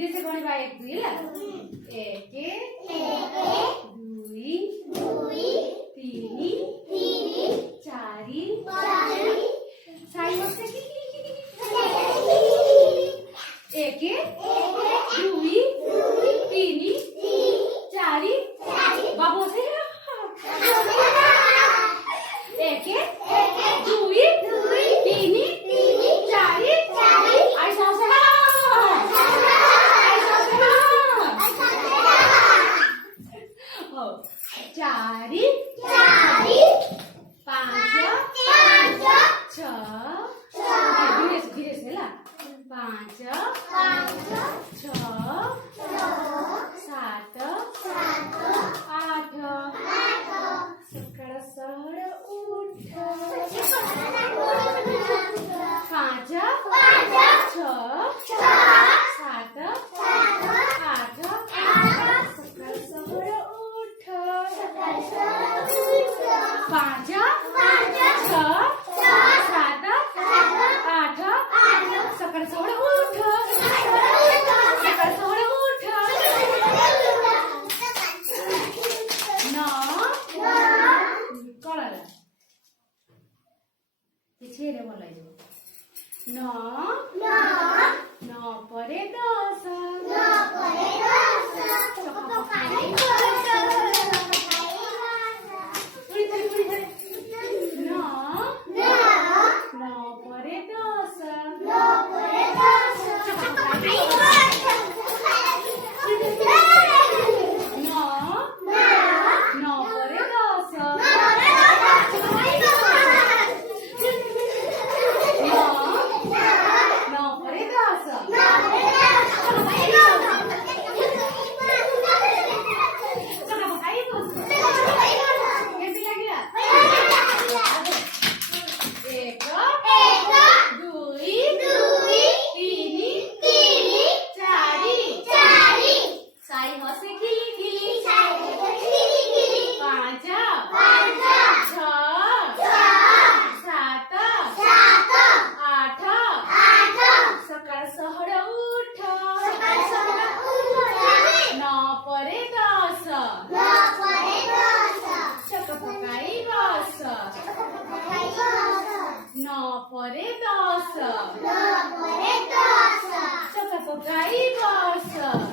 धीरे से गणिबा 1 2 ହେଲା 1 2 3 4 बाबू से 1 2 3 4 आई सौ से 4 5 6 धीरे से ला 5 6 7 8 सकाळ सहळ उठ 5 6 7 8 सकाळ सहळ उठ 5 6 7 8 सकाळ सहळ उठ सकाळ सहळ उठ 9 कळला କିଛି ରେ ଭଲ ହେଇଯିବ 9 ପରେ 10 ପରେ 10 ଚକା ପକାଇ ବସ